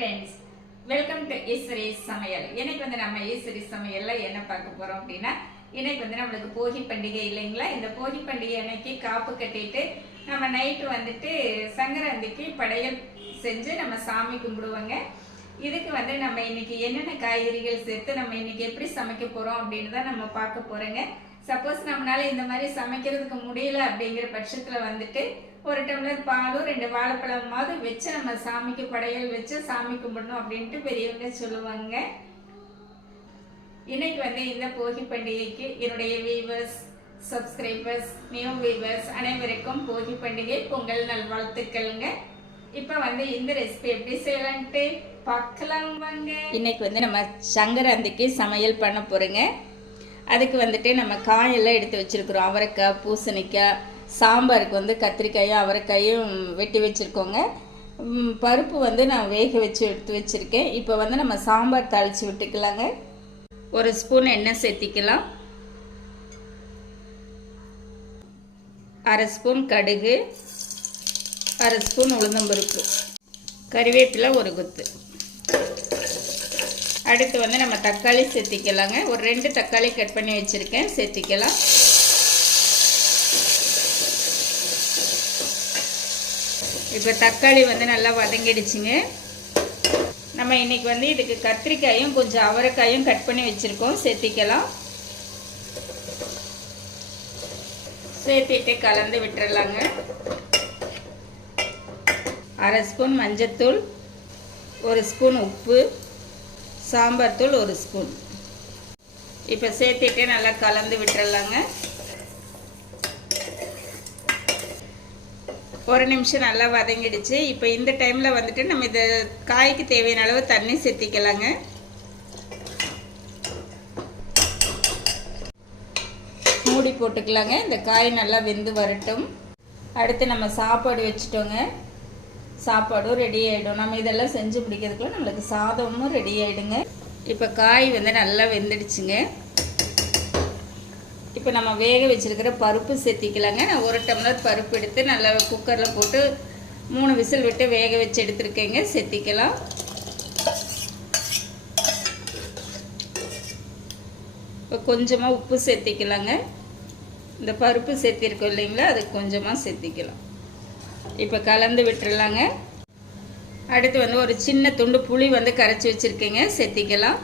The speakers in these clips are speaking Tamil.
ஃப்ரெண்ட்ஸ், வெல்கம் டு ஈஸ்வரி சமையல். இன்னைக்கு நம்ம ஈஸ்வரி சமையல்ல என்ன பார்க்க போறோம் அப்படின்னா, இன்னைக்கு நம்மளுக்கு போகி பண்டிகை இல்லைங்களா. இந்த போகி பண்டிகை அன்னைக்கு காப்பு கட்டிட்டு நம்ம நைட்டு சங்கராந்திக்கு படையல் செஞ்சு நம்ம சாமி கும்பிடுவாங்க. இதுக்கு நம்ம இன்னைக்கு என்னென்ன காய்கறிகள் சேர்த்து நம்ம இன்னைக்கு எப்படி சமைக்க போறோம் அப்படின்னு தான் நம்ம பார்க்க போறோங்க. சப்போஸ் நம்மளால இந்த மாதிரி சமைக்கிறதுக்கு முடியல அப்படிங்கிற பட்சத்துல ஒரு டம்ளர் பாலும் 2 வாழைப்பழமாவது வச்சு நம்ம சாமிக்கு படையல் வச்சு சாமி கும்பிடணும் அப்படின்ட்டு பெரியவங்க சொல்லுவாங்க. இன்னைக்கு இந்த போகி பண்டிகைக்கு என்னுடைய வீவர்ஸ், சப்ஸ்கிரைபர்ஸ், நியூ வீவர்ஸ் அனைவருக்கும் போகி பண்டிகை பொங்கல் நல்வாழ்த்துக்கள்ங்க. இப்ப இந்த ரெசிபி எப்படி செய்யலான்ட்டு பார்க்கலாம் வாங்க. இன்னைக்கு நம்ம சங்கராந்திக்கு சமையல் பண்ண போறோங்க. அதுக்கு நம்ம காயெல்லாம் எடுத்து வச்சிருக்கிறோம். அவரைக்காய், பூசணிக்காய், சாம்பாருக்கு கத்திரிக்காயும் அவரைக்காயும் வெட்டி வச்சுருக்கோங்க. பருப்பு நான் வேக வச்சு எடுத்து வச்சுருக்கேன். இப்போ நம்ம சாம்பார் தாளித்து விட்டுக்கலாங்க. 1 ஸ்பூன் எண்ணெய் சேர்த்திக்கலாம். 1/2 ஸ்பூன் கடுகு, 1/2 ஸ்பூன் உளுந்தம்பருப்பு, கறிவேப்பிலை 1 கொத்து. அடுத்து நம்ம தக்காளி சேர்த்திக்கலாங்க. ஒரு 2 தக்காளி கட் பண்ணி வச்சுருக்கேன், சேர்த்திக்கலாம். இப்போ தக்காளி நல்லா வதங்கிடுச்சுங்க. நம்ம இன்னைக்கு இதுக்கு கத்திரிக்காயும் கொஞ்சம் அவரைக்காயும் கட் பண்ணி வச்சுருக்கோம், சேர்த்திக்கலாம். சேர்த்திட்டு கலந்து விட்டுறலாங்க. 1/2 ஸ்பூன் மஞ்சத்தூள், 1 ஸ்பூன் உப்பு, சாம்பார் தூள் 1 ஸ்பூன். இப்போ சேர்த்திட்டு நல்லா கலந்து விட்டுறலாங்க. 1 நிமிஷம் நல்லா வதங்கிடுச்சு. இப்போ இந்த டைமில் நம்ம இதை காய்க்கு தேவையான அளவு தண்ணி சேர்த்திக்கலாங்க. மூடி போட்டுக்கலாங்க. இந்த காய் நல்லா வெந்து வரட்டும். அடுத்து நம்ம சாப்பாடு வச்சுட்டோங்க. சாப்பாடும் ரெடி ஆகிடும். நம்ம இதெல்லாம் செஞ்சு பிடிக்கிறதுக்குள்ள நம்மளுக்கு சாதமும் ரெடி ஆகிடுங்க. இப்போ காய் நல்லா வெந்துடுச்சுங்க. இப்போ நம்ம வேக வச்சுருக்கிற பருப்பு சேர்த்திக்கலாங்க. நான் 1 டம்ளர் பருப்பு எடுத்து நல்லா குக்கரில் போட்டு 3 விசில் விட்டு வேக வச்சு எடுத்துருக்கேங்க, சேர்த்திக்கலாம். இப்போ கொஞ்சமாக உப்பு சேர்த்திக்கலாங்க. இந்த பருப்பு சேர்த்திருக்கோம் இல்லைங்களா, அதுக்கு கொஞ்சமாக சேர்த்திக்கலாம். இப்போ கலந்து விட்டுறலாங்க. அடுத்து ஒரு சின்ன துண்டு புளி கரைச்சி வச்சுருக்கேங்க, சேர்த்திக்கலாம்.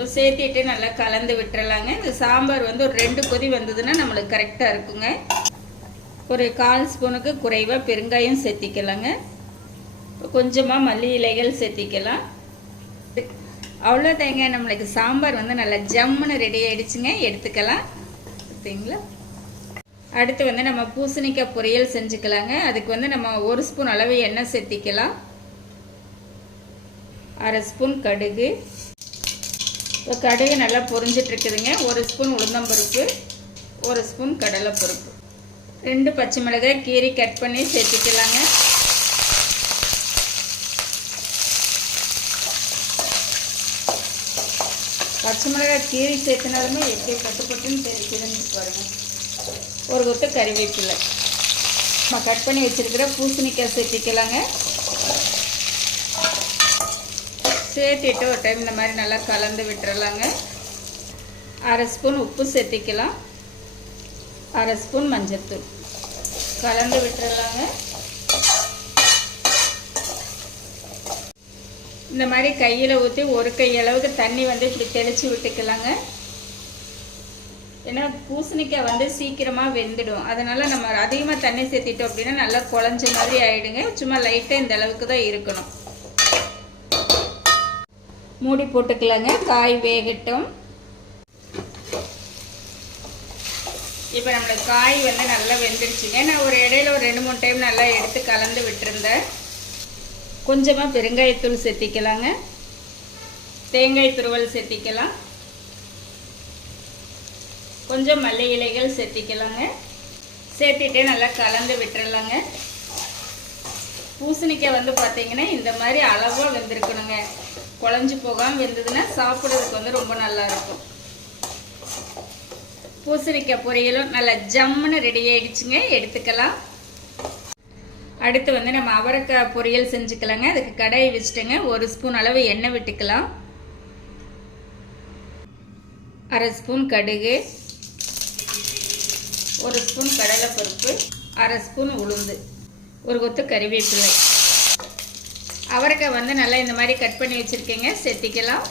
ஸோ சேர்த்திட்டு நல்லா கலந்து விட்டுறலாங்க. இந்த சாம்பார் ஒரு 2 கொதி வந்ததுன்னா நம்மளுக்கு கரெக்டாக இருக்குங்க. ஒரு 1/4 ஸ்பூனுக்கு குறைவாக பெருங்காயம் சேர்த்திக்கலாங்க. கொஞ்சமாக மல்லி இலைகள் சேர்த்திக்கலாம். அவ்வளோதாங்க, நம்மளுக்கு சாம்பார் நல்லா ஜம்முன்னு ரெடி ஆகிடுச்சுங்க. எடுத்துக்கலாம். பார்த்தீங்களா. அடுத்து நம்ம பூசணிக்காய் பொரியல் செஞ்சுக்கலாங்க. அதுக்கு நம்ம 1 ஸ்பூன் அளவு எண்ணெய் சேர்த்திக்கலாம். 1/2 ஸ்பூன் கடுகு. இப்போ கடுகு நல்லா பொரிஞ்சிட்டு இருக்குதுங்க. 1 ஸ்பூன் உளுந்தம்பருப்பு, 1 ஸ்பூன் கடலைப்பருப்பு, 2 பச்சை மிளகாய் கீரி கட் பண்ணி சேர்த்திக்கலாங்க. பச்சை மிளகாய் கீரி சேர்த்தினாலுமே எப்படி பட்டுன்னு தெரிக்குதுன்னு பாருங்கள். 1 கொத்து கறிவேப்பிலை. நம்ம கட் பண்ணி வச்சுருக்கிற பூசணிக்காய் சேர்த்திக்கலாங்க. சேர்த்திட்டு ஒரு டைம் இந்த மாதிரி நல்லா கலந்து விட்டுறலாங்க. 1/2 ஸ்பூன் உப்பு சேர்த்திக்கலாம். 1/2 ஸ்பூன் மஞ்சத்தூள் கலந்து விட்டுறலாங்க. இந்த மாதிரி கையில் ஊற்றி 1 கை அளவுக்கு தண்ணி இப்படி தெளித்து விட்டுக்கலாங்க. ஏன்னா பூசணிக்காய் சீக்கிரமாக வெந்துடும். அதனால் நம்ம அதிகமாக தண்ணி சேர்த்திட்டோம் அப்படின்னா நல்லா குழஞ்ச மாதிரி ஆகிடுங்க. சும்மா லைட்டாக இந்த அளவுக்கு தான் இருக்கணும். மூடி போட்டுக்கலாங்க. காய் வேகட்டும். இப்போ நம்மளுக்கு காய் நல்லா வெந்துடுச்சுங்க. நான் ஒரு இடையில ஒரு 2-3 டைம் நல்லா எடுத்து கலந்து விட்டுருந்தேன். கொஞ்சமாக பெருங்காயத்தூள் சேர்த்திக்கலாங்க. தேங்காய் துருவல் சேர்த்திக்கலாம். கொஞ்சம் மல்லி இலைகள் சேர்த்திக்கலாங்க. சேர்த்திட்டே நல்லா கலந்து விட்டுறலாங்க. பூசணிக்காய் பார்த்தீங்கன்னா இந்த மாதிரி அளவாக வெந்திருக்கணுங்க. குழஞ்சி போகாமல் வெந்ததுன்னா சாப்பிட்றதுக்கு ரொம்ப நல்லா இருக்கும். பூசணிக்காய் பொரியலும் நல்லா ஜம்முன்னு ரெடி ஆகிடுச்சுங்க. எடுத்துக்கலாம். அடுத்து வந்து நம்ம அவரைக்காய் பொரியல் செஞ்சுக்கலாங்க. அதுக்கு கடாயை வச்சுட்டுங்க 1 ஸ்பூன் அளவு எண்ணெய் விட்டுக்கலாம். 1/2 ஸ்பூன் கடுகு, 1 ஸ்பூன் கடலைப்பருப்பு, 1/2 ஸ்பூன் உளுந்து, 1 கொத்து கறிவேப்பிலை. அவரைக்காய் வந்து நல்லா இந்த மாதிரி கட் பண்ணி வச்சுருக்கேங்க, சேர்த்திக்கலாம்.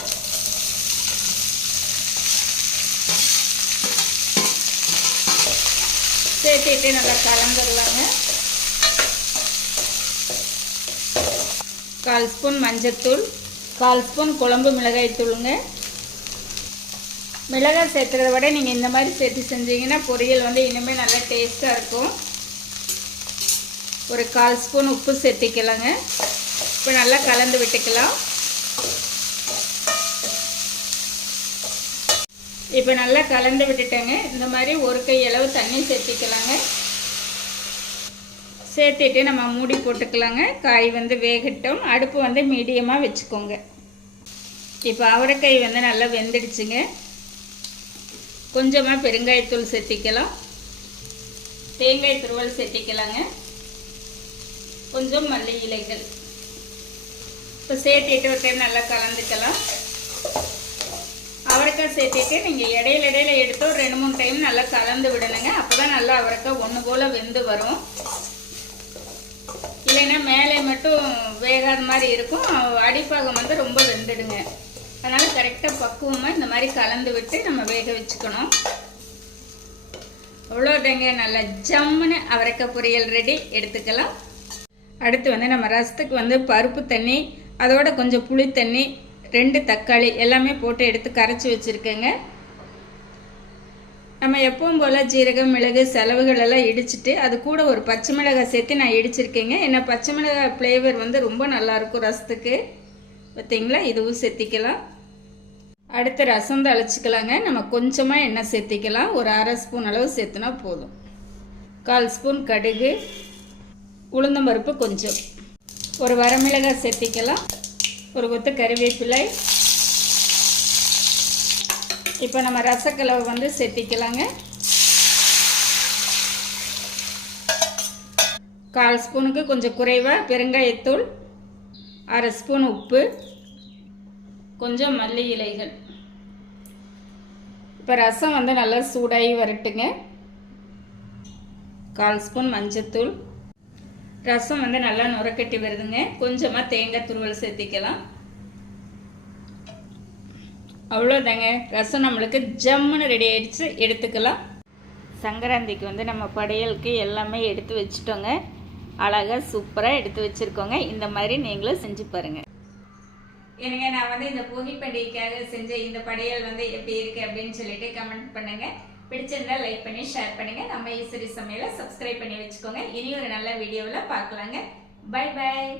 சேர்த்துட்டு நல்லா கலந்துடலாங்க. 1/4 ஸ்பூன் மஞ்சத்தூள், 1/4 ஸ்பூன் குழம்பு மிளகாய் தூளுங்க. மிளகாய் சேர்த்துறத விட நீங்கள் இந்த மாதிரி சேர்த்து செஞ்சீங்கன்னா பொரியல் வந்து இனிமேல் நல்லா டேஸ்ட்டாக இருக்கும். ஒரு 1/4 ஸ்பூன் உப்பு சேர்த்திக்கலாங்க. இப்போ நல்லா கலந்து விட்டுக்கலாம். இப்போ நல்லா கலந்து விட்டுட்டேங்க. இந்த மாதிரி 1 கை அளவு தண்ணி சேர்த்திக்கலாங்க. சேர்த்துட்டு நம்ம மூடி போட்டுக்கலாங்க. காய் வந்து வேகட்டும். அடுப்பு வந்து மீடியமாக வச்சுக்கோங்க. இப்போ அவரைக்காய் வந்து நல்லா வெந்துடுச்சுங்க. கொஞ்சமாக பெருங்காயத்தூள் சேர்த்திக்கலாம். தேங்காய் துருவல் சேர்த்திக்கலாங்க. கொஞ்சம் மல்லி இலைகள். இப்போ சேர்த்துட்டு ஒரு டைம் நல்லா கலந்துக்கலாம். அவரைக்காய் சேர்த்துட்டு நீங்கள் இடையில எடுத்து ஒரு 2-3 டைம் நல்லா கலந்து விடணுங்க. அப்போ தான் நல்லா அவரைக்காய் ஒன்று போல் வெந்து வரும். இல்லைன்னா மேலே மட்டும் வேகாத மாதிரி இருக்கும். அடிப்பாகம் வந்து ரொம்ப வெந்துடுங்க. அதனால் கரெக்டாக பக்குவமாக இந்த மாதிரி கலந்து விட்டு நம்ம வேக வச்சுக்கணும். அவ்வளோதாங்க, நல்லா ஜம்முன்னு அவரைக்காய் பொரியல் ரெடி. எடுத்துக்கலாம். அடுத்து வந்து நம்ம ரசத்துக்கு வந்து பருப்பு தண்ணி, அதோட கொஞ்சம் புளி தண்ணி, 2 தக்காளி எல்லாமே போட்டு எடுத்து கரைச்சி வச்சுருக்கேங்க. நம்ம எப்பவும் போல் ஜீரகம், மிளகு, செலவுகள் எல்லாம் இடிச்சிட்டு அது கூட ஒரு பச்சை மிளகாய் சேர்த்து நான் இடிச்சிருக்கேங்க. ஏன்னா பச்சை மிளகாய் ஃப்ளேவர் வந்து ரொம்ப நல்லாயிருக்கும் ரசத்துக்கு. பார்த்தீங்களா? இதுவும் சேர்த்திக்கலாம். அடுத்து ரசம் தாளிச்சிக்கலாங்க. நம்ம கொஞ்சமாக எண்ணெய் சேர்த்திக்கலாம். ஒரு 1/2 ஸ்பூன் அளவு சேர்த்துனா போதும். 1/4 ஸ்பூன் கடுகு, உளுந்தம்பருப்பு கொஞ்சம், ஒரு வரமிளகாய் சேர்த்திக்கலாம். ஒரு கொத்து கறிவேப்பிலை. இப்போ நம்ம ரசக்கலவை வந்து சேர்த்திக்கலாங்க. 1/4 ஸ்பூனுக்கு கொஞ்சம் குறைவாக பெருங்காயத்தூள், 1/2 ஸ்பூன் உப்பு, கொஞ்சம் மல்லி இலைகள். இப்போ ரசம் வந்து நல்லா சூடாகி வரட்டுங்க. 1/4 ஸ்பூன் மஞ்சத்தூள். ரசம் வந்து நல்லா நுரக்கட்டி வருதுங்க. கொஞ்சமாக தேங்காய் துருவல் சேர்த்திக்கலாம். அவ்வளோதாங்க, ரசம் நம்மளுக்கு ஜம்முன்னு ரெடி ஆகிடுச்சு. எடுத்துக்கலாம். சங்கராந்திக்கு வந்து நம்ம படையலுக்கு எல்லாமே எடுத்து வச்சுட்டோங்க. அழகாக சூப்பராக எடுத்து வச்சுருக்கோங்க. இந்த மாதிரி நீங்களும் செஞ்சு பாருங்கள். எனக்கு நான் வந்து இந்த போகி பண்டிகைக்காக செஞ்ச இந்த படையல் வந்து எப்படி இருக்குது அப்படின்னு சொல்லிட்டு கமெண்ட் பண்ணுங்கள். பிடிச்சிருந்தா லைக் பண்ணி ஷேர் பண்ணுங்கள். நம்ம ஈஸ்வரி சமையலை சப்ஸ்கிரைப் பண்ணி வச்சுக்கோங்க. இனி ஒரு நல்ல வீடியோவில் பார்க்கலாங்க. Bye bye.